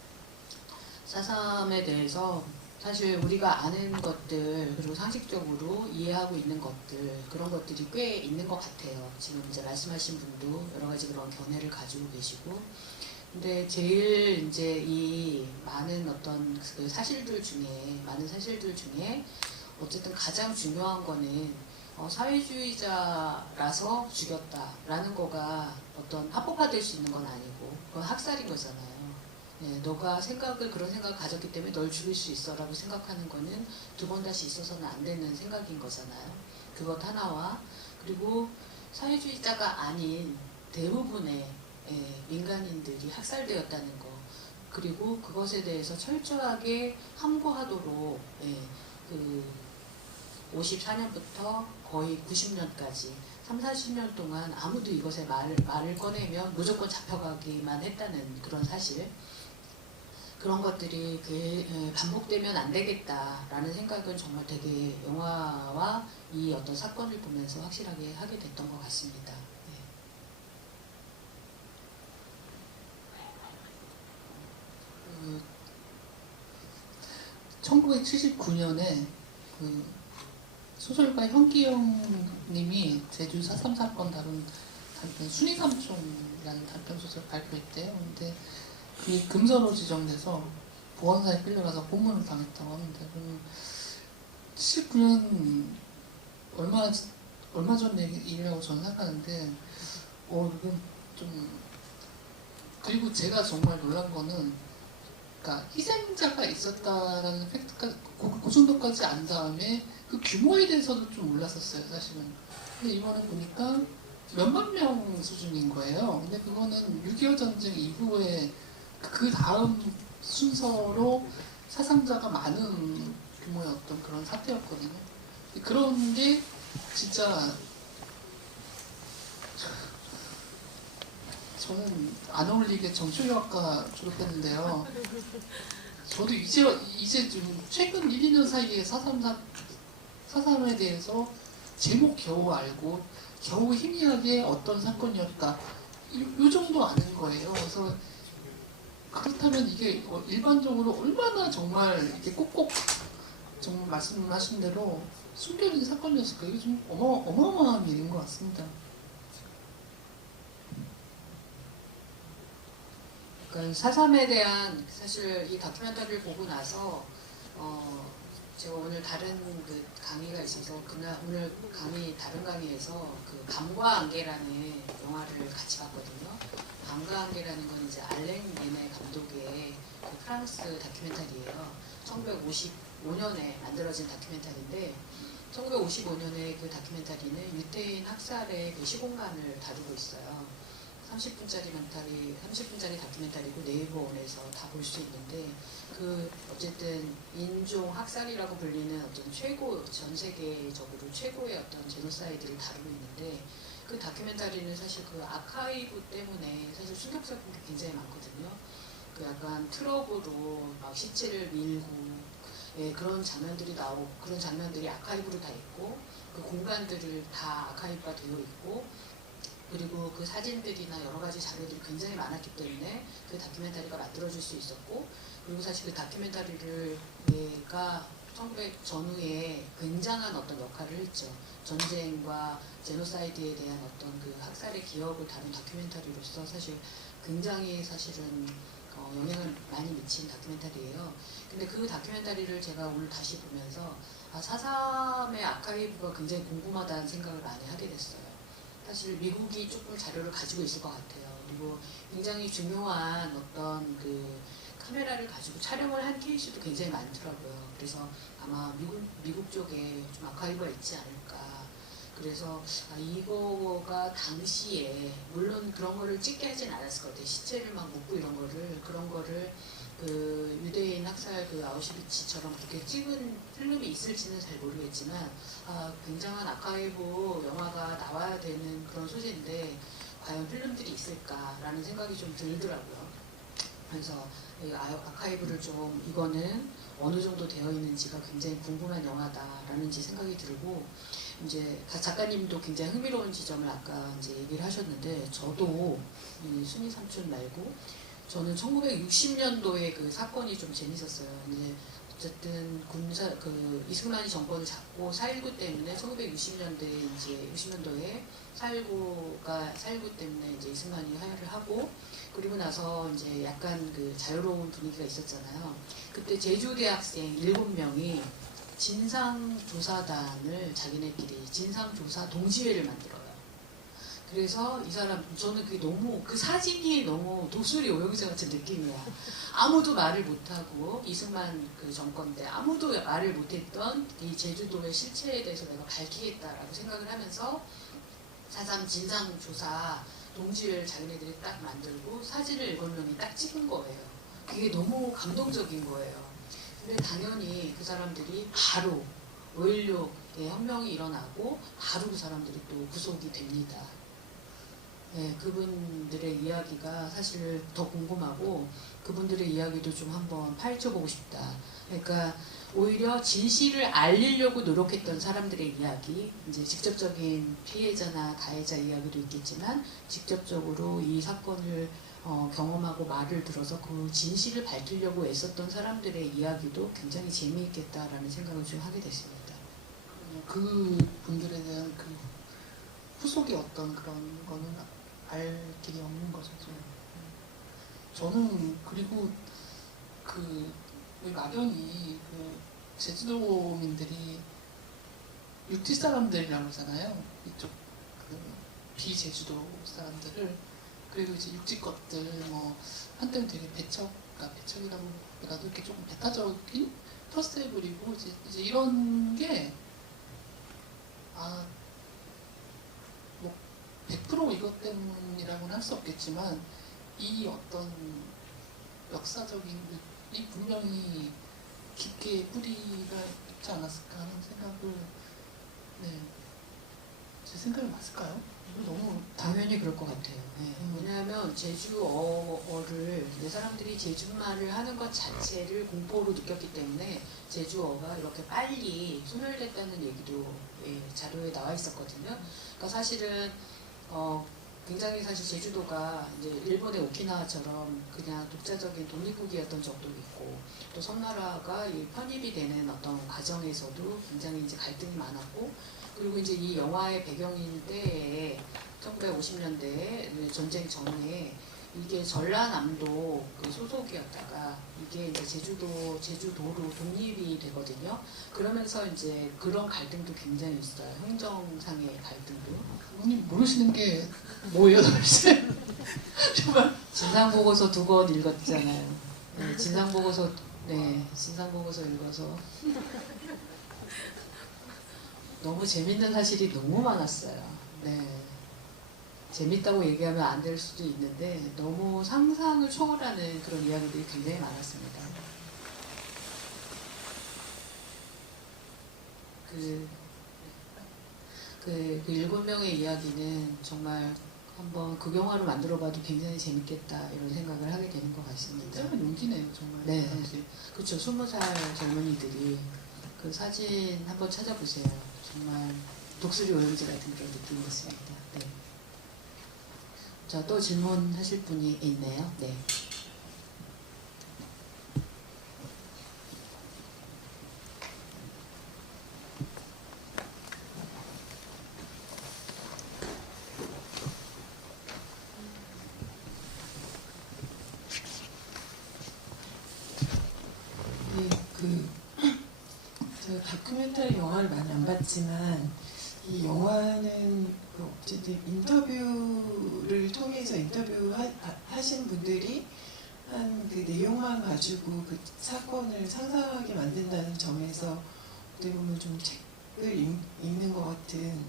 4.3에 대해서 사실 우리가 아는 것들 그리고 상식적으로 이해하고 있는 것들 그런 것들이 꽤 있는 것 같아요. 지금 이제 말씀하신 분도 여러 가지 그런 견해를 가지고 계시고, 근데 제일 이제 이 많은 어떤 그 사실들 중에 어쨌든 가장 중요한 거는 사회주의자라서 죽였다라는 거가 어떤 합법화될 수 있는 건 아니고 그건 학살인 거잖아요. 네, 너가 그런 생각을 가졌기 때문에 널 죽일 수 있어라고 생각하는 거는 두 번 다시 있어서는 안 되는 생각인 거잖아요. 그것 하나와, 그리고 사회주의자가 아닌 대부분의 민간인들이 학살되었다는 거, 그리고 그것에 대해서 철저하게 함구하도록 그 54년부터 거의 90년까지 3, 40년 동안 아무도 이것에 말을 꺼내면 무조건 잡혀가기만 했다는 그런 사실, 그런 것들이 반복되면 안 되겠다라는 생각은 정말 되게 영화와 이 어떤 사건을 보면서 확실하게 하게 됐던 것 같습니다. 네. 1979년에 그 소설가 현기영 님이 제주 4.3 사건 다룬 단편 순이삼촌이라는 단편 소설 발표했대요. 근데 그게 금서로 지정돼서 보안사에 끌려가서 고문을 당했다고 하는데, 79년 얼마 전 일이라고 저는 생각하는데, 이건 좀, 그리고 제가 정말 놀란 거는, 그러니까 희생자가 있었다라는 팩트까지 그 정도까지 안 다음에 그 규모에 대해서도 좀 몰랐었어요, 사실은. 근데 이번에 보니까 몇만 명 수준인 거예요. 근데 그거는 6.25 전쟁 이후에 그 다음 순서로 사상자가 많은 규모의 어떤 그런 사태였거든요. 그런 게 진짜 저는 안 어울리게 정치교학과 졸업했는데요. 저도 이제 좀 최근 1, 2년 사이에 4.3에 대해서 제목 겨우 알고 겨우 희미하게 어떤 사건이었다 요 정도 아는 거예요. 그래서 그렇다면 이게 일반적으로 얼마나 정말 이렇게 꼭꼭 정말 말씀하신 대로 숨겨진 사건이었을까? 이게 좀 어마어마한 일인 것 같습니다. 그러니까 4.3에 대한 사실 이 다큐멘터리를 보고 나서 제가 오늘 다른 그 강의가 있어서 오늘 다른 강의에서 그 밤과 안개라는 영화를 같이 봤거든요. 밤과 안개라는 건 이제 알랭 리네 감독의 그 프랑스 다큐멘터리예요. 1955년에 만들어진 다큐멘터리인데 1955년에 그 다큐멘터리는 유태인 학살의 그 시공간을 다루고 있어요. 30분짜리 다큐멘터리고 네이버원에서 다 볼 수 있는데, 그 어쨌든 인종 학살이라고 불리는 어떤 전 세계적으로 최고의 어떤 제노사이드를 다루고 있는데, 그 다큐멘터리는 사실 그 아카이브 때문에 사실 충격적인 게 굉장히 많거든요. 그 약간 트럭으로 막 시체를 밀고 그런 장면들이 나오고, 그런 장면들이 아카이브로 다 있고, 그 공간들을 다 아카이브가 되어 있고, 그리고 그 사진들이나 여러 가지 자료들이 굉장히 많았기 때문에 그 다큐멘터리가 만들어질 수 있었고, 그리고 사실 그 다큐멘터리를 얘가 1900 전후에 굉장한 어떤 역할을 했죠. 전쟁과 제노사이드에 대한 어떤 그 학살의 기억을 다룬 다큐멘터리로서 사실 굉장히 사실은 영향을 많이 미친 다큐멘터리예요. 근데 그 다큐멘터리를 제가 오늘 다시 보면서 4.3의 아카이브가 굉장히 궁금하다는 생각을 많이 하게 됐어요. 사실 미국이 조금 자료를 가지고 있을 것 같아요. 그리고 굉장히 중요한 어떤 그 카메라를 가지고 촬영을 한 케이스도 굉장히 많더라고요. 그래서 아마 미국 쪽에 좀 아카이브가 있지 않을까. 그래서 이거가 당시에 물론 그런 거를 찍게 하진 않았을 것 같아요. 시체를 막 묻고 그런 거를 그 유대인 학살 그 아우슈비츠처럼 그렇게 찍은 필름이 있을지는 잘 모르겠지만 굉장한 아카이브 영화가 나와야 되는 그런 소재인데 과연 필름들이 있을까라는 생각이 좀 들더라고요. 그래서 이 아카이브를 좀 이거는 어느 정도 되어 있는지가 굉장히 궁금한 영화다라는 생각이 들고, 이제 작가님도 굉장히 흥미로운 지점을 아까 이제 얘기를 하셨는데, 저도 이 순이 삼촌 말고 저는 1960년도에 그 사건이 좀 재밌었어요. 이제 어쨌든 이승만이 정권을 잡고 4.19 때문에 1960년대에 이제 60년도에 4.19 때문에 이제 이승만이 하야를 하고 그리고 나서 이제 약간 그 자유로운 분위기가 있었잖아요. 그때 제주 대학생 7명이 진상조사단을 자기네끼리 진상조사 동지회를 만들어요. 그래서 이 사람 저는 그게 너무 그 사진이 너무 독수리 오영재 같은 느낌이야. 아무도 말을 못하고 이승만 그 정권 때 아무도 말을 못했던 이 제주도의 실체에 대해서 내가 밝히겠다라고 생각을 하면서 4.3 진상조사 동지를 자기네들이 딱 만들고 사진을 7명이 딱 찍은 거예요. 그게 너무 감동적인 거예요. 근데 당연히 그 사람들이 바로 5.16의 혁명이 일어나고 바로 그 사람들이 또 구속이 됩니다. 네, 그분들의 이야기가 사실 더 궁금하고 그분들의 이야기도 좀 한번 파헤쳐보고 싶다. 그러니까 오히려 진실을 알리려고 노력했던 사람들의 이야기, 이제 직접적인 피해자나 가해자 이야기도 있겠지만 직접적으로 이 사건을 경험하고 말을 들어서 그 진실을 밝히려고 애썼던 사람들의 이야기도 굉장히 재미있겠다라는 생각을 좀 하게 됐습니다. 그 분들에 대한 그 후속이 어떤 그런 거는 알 길이 없는 거죠. 저는 그리고 그 막연히 그 제주도민들이 육지 사람들이라고 하잖아요. 이쪽 그 비제주도 사람들을 그리고 이제 육지 것들 뭐 한때는 되게 배척이라고 하더라도 이렇게 조금 배타적인 텃세 부리고 이제 이런 게 뭐 100% 이것 때문이라고는 할 수 없겠지만 이 어떤 역사적인 이 분명히 깊게 뿌리가 있지 않았을까 하는 생각을 제 생각이 맞을까요? 너무 당연히 그럴 것 같아요. 네. 왜냐하면 제주어를 사람들이 제주말을 하는 것 자체를 공포로 느꼈기 때문에 제주어가 이렇게 빨리 소멸됐다는 얘기도 자료에 나와 있었거든요. 그러니까 사실은 굉장히 사실 제주도가 이제 일본의 오키나와처럼 그냥 독자적인 독립국이었던 적도 있고 또 섬나라가 편입이 되는 어떤 과정에서도 굉장히 이제 갈등이 많았고 그리고 이제 이 영화의 배경인 때에 1950년대에 전쟁 전에 이게 전라남도 그 소속이었다가 이게 이제 제주도로 독립이 되거든요. 그러면서 이제 그런 갈등도 굉장히 있어요. 행정상의 갈등도. 부모님 모르시는 게 뭐예요, 도대체? 정말 진상보고서 2권 읽었잖아요. 네, 진상보고서 읽어서 너무 재밌는 사실이 너무 많았어요. 네. 재밌다고 얘기하면 안 될 수도 있는데 너무 상상을 초월하는 그런 이야기들이 굉장히 많았습니다. 그 7명의 이야기는 정말 한번 극영화로 만들어봐도 굉장히 재밌겠다 이런 생각을 하게 되는 것 같습니다. 짧은 용기네요, 정말. 네, 그렇죠. 20살 젊은이들이 그 사진 한번 찾아보세요. 정말 독수리 오영재 같은 그런 느낌이었습니다. 네. 자, 또 질문하실 분이 있네요. 네. 저 다큐멘터리 영화를 많이 안 봤지만 이 영화는 어쨌든 인터뷰를 통해서 인터뷰하신 분들이 한 그 내용만 가지고 그 사건을 상상하게 만든다는 점에서 어떻게 보면 좀 책을 읽는 것 같은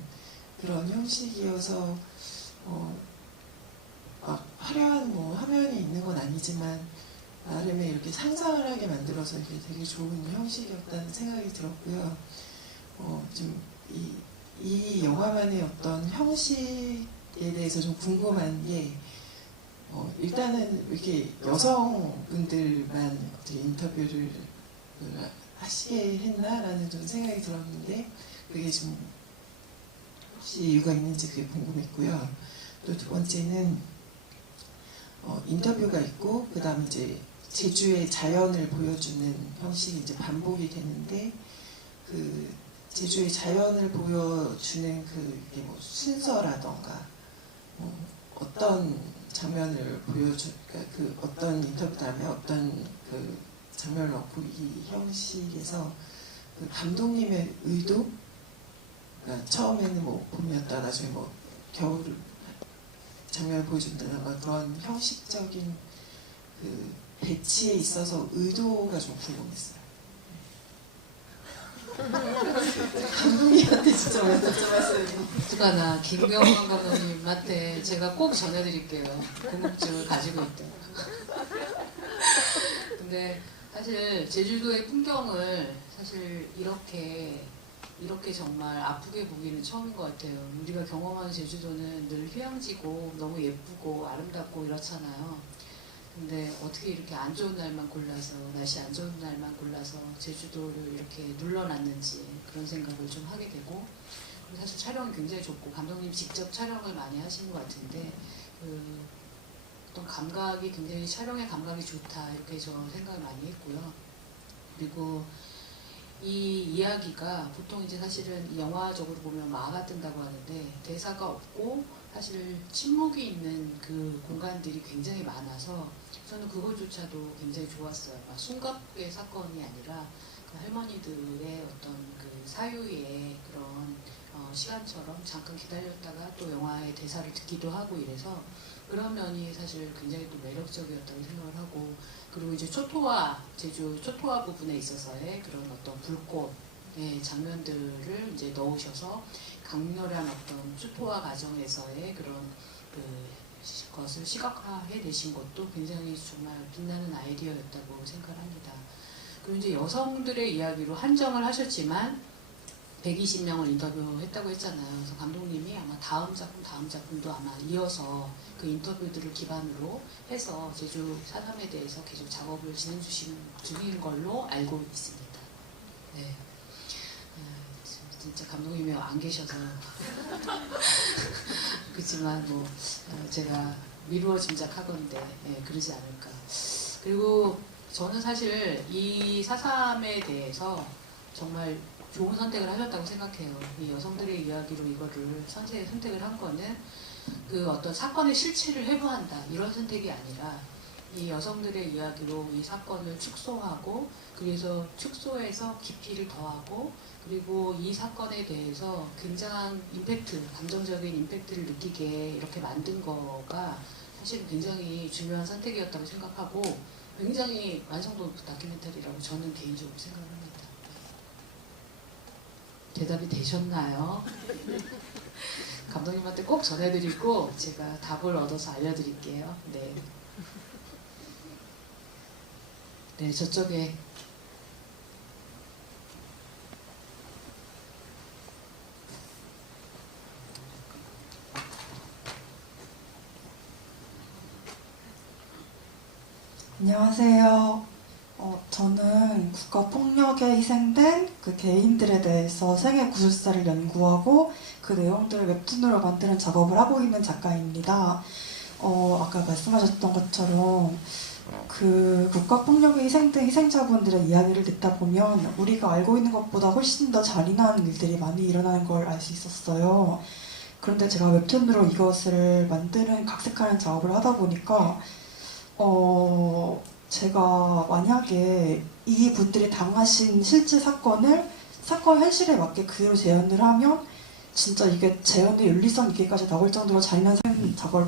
그런 형식이어서 막 화려한 뭐 화면이 있는 건 아니지만 나름의 이렇게 상상을 하게 만들어서 이게 되게 좋은 형식이었다는 생각이 들었고요. 좀 이 영화만의 어떤 형식에 대해서 좀 궁금한 게 일단은 이렇게 여성분들만 어떻게 인터뷰를 하시게 했나라는 좀 생각이 들었는데 그게 좀 혹시 이유가 있는지 그게 궁금했고요. 또 두 번째는 인터뷰가 있고 그 다음에 이제 제주의 자연을 보여주는 형식이 이제 반복이 되는데 그 제주의 자연을 보여주는 이게 뭐 순서라던가 어떤 장면을 그러니까 그 어떤 인터뷰다음에 어떤 그 장면을 넣고 이 형식에서 그 감독님의 의도, 그러니까 처음에는 뭐 봄이었다, 나중에 뭐 겨울 장면을 보여준다던가 그런 형식적인 그 배치에 있어서 의도가 좀 궁금했어요. 감독님한테 진짜 여쭤봤어요. 주가나 김경환 감독님한테 제가 꼭 전해드릴게요. 궁금증을 가지고 있다. 근데 사실 제주도의 풍경을 사실 이렇게 정말 아프게 보기는 처음인 것 같아요. 우리가 경험하는 제주도는 늘 휴양지고 너무 예쁘고 아름답고 이렇잖아요. 근데 어떻게 이렇게 안 좋은 날만 골라서, 날씨 안 좋은 날만 골라서 제주도를 이렇게 눌러놨는지 그런 생각을 좀 하게 되고, 그리고 사실 촬영이 굉장히 좋고 감독님 직접 촬영을 많이 하신 것 같은데 그 어떤 감각이 굉장히 촬영의 감각이 좋다 이렇게 저 생각을 많이 했고요. 그리고 이 이야기가 보통 이제 사실은 영화적으로 보면 마가 뜬다고 하는데 대사가 없고 사실 침묵이 있는 그 공간들이 굉장히 많아서 저는 그것조차도 굉장히 좋았어요. 막 숨가쁘게 사건이 아니라 그 할머니들의 어떤 그 사유의 그런 시간처럼 잠깐 기다렸다가 또 영화의 대사를 듣기도 하고 이래서 그런 면이 사실 굉장히 또 매력적이었다고 생각을 하고, 그리고 이제 제주 초토화 부분에 있어서의 그런 어떤 불꽃의 장면들을 이제 넣으셔서 강렬한 어떤 초토화 과정에서의 그런 것을 시각화해 내신 것도 굉장히 정말 빛나는 아이디어였다고 생각을 합니다. 그리고 이제 여성들의 이야기로 한정을 하셨지만 120명을 인터뷰했다고 했잖아요. 그래서 감독님이 아마 다음 작품도 아마 이어서 그 인터뷰들을 기반으로 해서 제주 4.3에 대해서 계속 작업을 진행 중인 걸로 알고 있습니다. 네. 진짜 감독님이 안 계셔서 그렇지만 뭐 제가 미루어 짐작하건데 그러지 않을까. 그리고 저는 사실 이 4.3에 대해서 정말 좋은 선택을 하셨다고 생각해요. 이 여성들의 이야기로 이거를 선택을 한 거는 그 어떤 사건의 실체를 회부한다 이런 선택이 아니라 이 여성들의 이야기로 이 사건을 축소하고, 그래서 축소해서 깊이를 더하고, 그리고 이 사건에 대해서 굉장한 감정적인 임팩트를 느끼게 이렇게 만든 거가 사실 굉장히 중요한 선택이었다고 생각하고 굉장히 완성도 높은 다큐멘터리라고 저는 개인적으로 생각합니다. 대답이 되셨나요? 감독님한테 꼭 전해드리고 제가 답을 얻어서 알려드릴게요. 네. 네, 저쪽에. 안녕하세요. 저는 국가폭력에 희생된 그 개인들에 대해서 세계 구술사를 연구하고 그 내용들을 웹툰으로 만드는 작업을 하고 있는 작가입니다. 아까 말씀하셨던 것처럼 그 국가폭력에 희생된 희생자분들의 이야기를 듣다 보면 우리가 알고 있는 것보다 훨씬 더 잔인한 일들이 많이 일어나는 걸 알 수 있었어요. 그런데 제가 웹툰으로 이것을 만드는 각색하는 작업을 하다 보니까 제가 만약에 이 분들이 당하신 실제 사건 현실에 맞게 그대로 재현을 하면 진짜 이게 재현의 윤리성 있게까지 나올 정도로 잔인한 작업을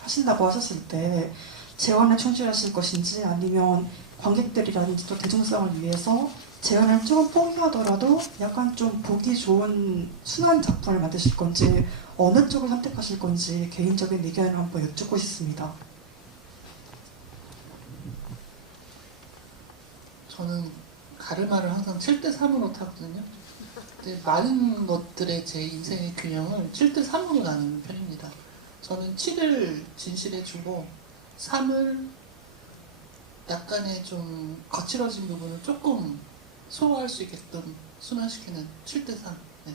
하신다고 하셨을 때 재현에 충실하실 것인지, 아니면 관객들이라든지 또 대중성을 위해서 재현을 조금 포기하더라도 약간 좀 보기 좋은 순한 작품을 만드실 건지, 어느 쪽을 선택하실 건지 개인적인 의견을 한번 여쭙고 싶습니다. 저는 가르마를 항상 7대3으로 타거든요. 근데 많은 것들의 제 인생의 균형을 7대3으로 나누는 편입니다. 저는 7을 진실해주고 3을 약간의 좀 거칠어진 부분을 조금 소화할 수 있게끔 순환시키는 7대3. 네.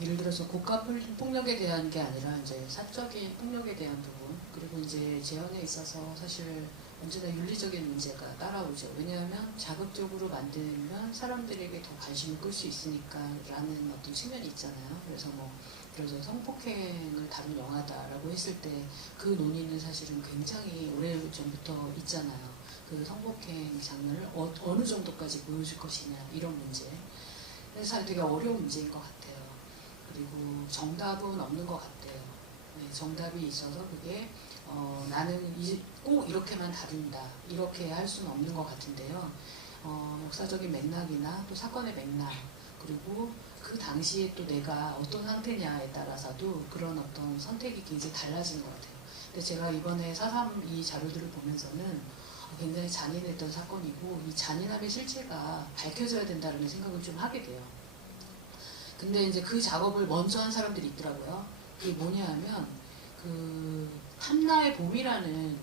예를 들어서 국가 폭력에 대한 게 아니라 이제 사적인 폭력에 대한 부분, 그리고 이제 재현에 있어서 사실 언제나 윤리적인 문제가 따라오죠. 왜냐하면 자극적으로 만들면 사람들에게 더 관심을 끌 수 있으니까라는 어떤 측면이 있잖아요. 그래서 그래서 성폭행을 다룬 영화다라고 했을 때 그 논의는 사실은 굉장히 오래전부터 있잖아요. 그 성폭행 장면을 어느 정도까지 보여줄 것이냐 이런 문제. 그래서 되게 어려운 문제인 것 같아요. 그리고 정답은 없는 것 같아요. 정답이 있어서 그게 나는 꼭 이렇게만 다룬다 이렇게 할 수는 없는 것 같은데요. 역사적인 맥락이나 또 사건의 맥락, 그리고 그 당시에 또 내가 어떤 상태냐에 따라서도 그런 어떤 선택이 굉장히 달라지는 것 같아요. 근데 제가 이번에 4.3 이 자료들을 보면서는 굉장히 잔인했던 사건이고 이 잔인함의 실체가 밝혀져야 된다는 생각을 좀 하게 돼요. 근데 이제 그 작업을 먼저 한 사람들이 있더라고요. 그게 뭐냐 하면 그 한나의 봄이라는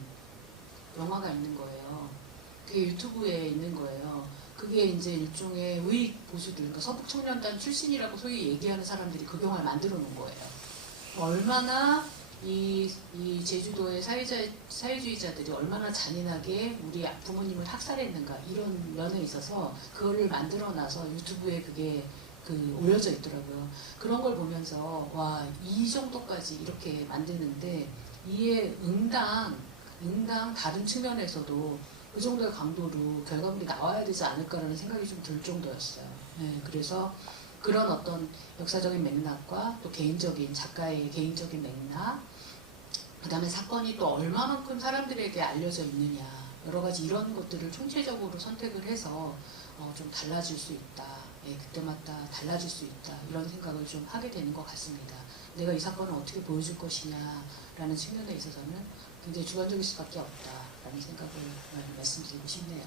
영화가 있는 거예요. 그게 유튜브에 있는 거예요. 그게 이제 일종의 우익 보수들, 그러니까 서북청년단 출신이라고 소위 얘기하는 사람들이 그 영화를 만들어 놓은 거예요. 얼마나 이 제주도의 사회주의자들이 얼마나 잔인하게 우리 부모님을 학살했는가 이런 면에 있어서 그거를 만들어놔서 유튜브에 그게 올려져 있더라고요. 그런 걸 보면서 와, 이 정도까지 이렇게 만드는데 이에 응당 다른 측면에서도 그 정도의 강도로 결과물이 나와야 되지 않을까라는 생각이 좀 들 정도였어요. 네, 그래서 그런 어떤 역사적인 맥락과 또 작가의 개인적인 맥락, 그 다음에 사건이 또 얼마만큼 사람들에게 알려져 있느냐, 여러 가지 이런 것들을 총체적으로 선택을 해서 좀 달라질 수 있다. 그때마다 달라질 수 있다. 이런 생각을 좀 하게 되는 것 같습니다. 내가 이 사건을 어떻게 보여줄 것이냐라는 측면에 있어서는 굉장히 주관적일 수밖에 없다라는 생각을 말씀드리고 싶네요.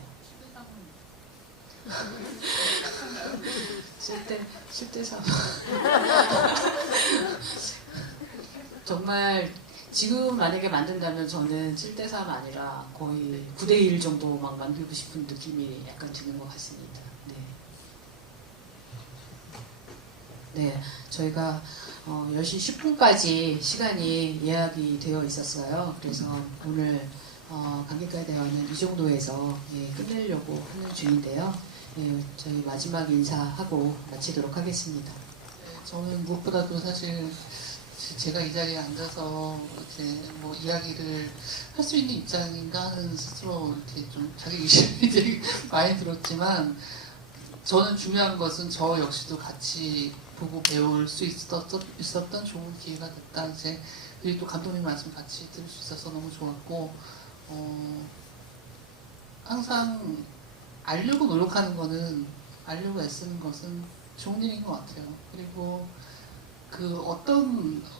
실대삼 정말 지금 만약에 만든다면 저는 7대3 아니라 거의 9대1 정도 막 만들고 싶은 느낌이 약간 드는 것 같습니다. 네, 저희가 10시 10분까지 시간이 예약이 되어 있었어요. 그래서 오늘 관객과의 대화는 이 정도에서 끝내려고 하는 중인데요. 저희 마지막 인사하고 마치도록 하겠습니다. 저는 무엇보다도 사실 제가 이 자리에 앉아서 이렇게 이야기를 할 수 있는 입장인가 하는 스스로 이렇게 좀 자기 의심이 되게 많이 들었지만, 저는 중요한 것은 저 역시도 같이 보고 배울 수 있었던 좋은 기회가 됐다. 그리고 또 감독님 말씀 같이 들을 수 있어서 너무 좋았고, 항상 알려고 노력하는 거는, 알려고 애쓰는 것은 좋은 일인 것 같아요. 그리고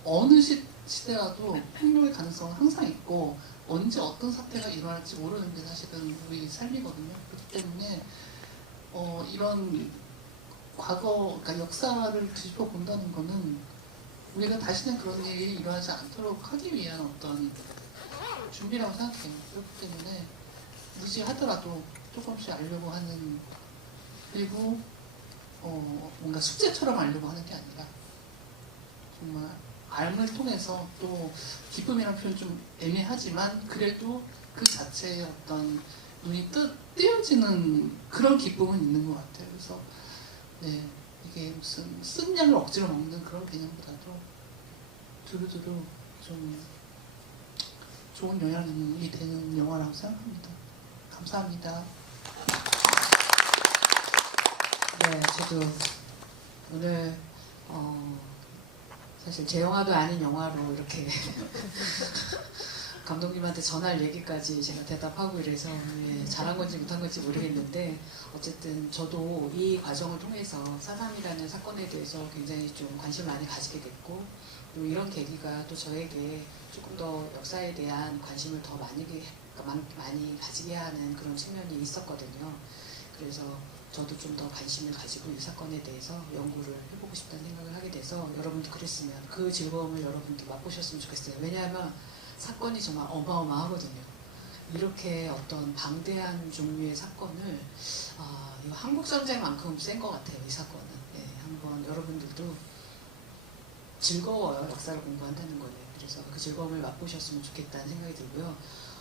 어느 시대라도 폭력의 가능성은 항상 있고, 언제 어떤 사태가 일어날지 모르는 게 사실은 우리 삶이거든요. 그렇기 때문에 이런 과거, 그러니까 역사를 뒤집어 본다는 거는 우리가 다시는 그런 일이 일어나지 않도록 하기 위한 어떤 준비라고 생각해요. 그렇기 때문에 무시하더라도 조금씩 알려고 하는, 그리고 뭔가 숙제처럼 알려고 하는 게 아니라 정말 알을 통해서, 또 기쁨이라는 표현 좀 애매하지만 그래도 그 자체의 어떤 눈이 띄어지는 그런 기쁨은 있는 것 같아요. 그래서 네, 이게 무슨 쓴 약을 억지로 먹는 그런 개념보다도 두루두루 좀 좋은 영향이 되는 영화라고 생각합니다. 감사합니다. 네, 저도 오늘 사실 제 영화도 아닌 영화로 이렇게 감독님한테 전할 얘기까지 제가 대답하고 이래서 잘한 건지 못한 건지 모르겠는데, 어쨌든 저도 이 과정을 통해서 4.3이라는 사건에 대해서 굉장히 좀 관심을 많이 가지게 됐고, 또 이런 계기가 또 저에게 조금 더 역사에 대한 관심을 더 많이 가지게 하는 그런 측면이 있었거든요. 그래서 저도 좀 더 관심을 가지고 이 사건에 대해서 연구를 해보고 싶다는 생각을 하게 돼서, 여러분도 그랬으면 그 즐거움을 여러분도 맛보셨으면 좋겠어요. 왜냐하면 사건이 정말 어마어마하거든요. 이렇게 어떤 방대한 종류의 사건을 이거 한국전쟁만큼 센 것 같아요. 이 사건은. 한번 여러분들도 즐거워요. 역사를 공부한다는 거는. 그래서 그 즐거움을 맛보셨으면 좋겠다는 생각이 들고요.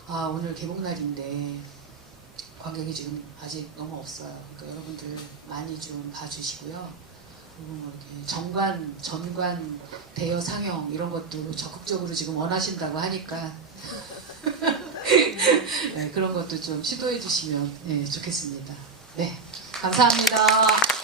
아, 오늘 개봉날인데 관객이 지금 아직 너무 없어요. 그러니까 여러분들 많이 좀 봐주시고요. 그리고 뭐 이렇게 전관 대여 상영 이런 것도 적극적으로 지금 원하신다고 하니까 네, 그런 것도 좀 시도해 주시면 네, 좋겠습니다. 네, 감사합니다.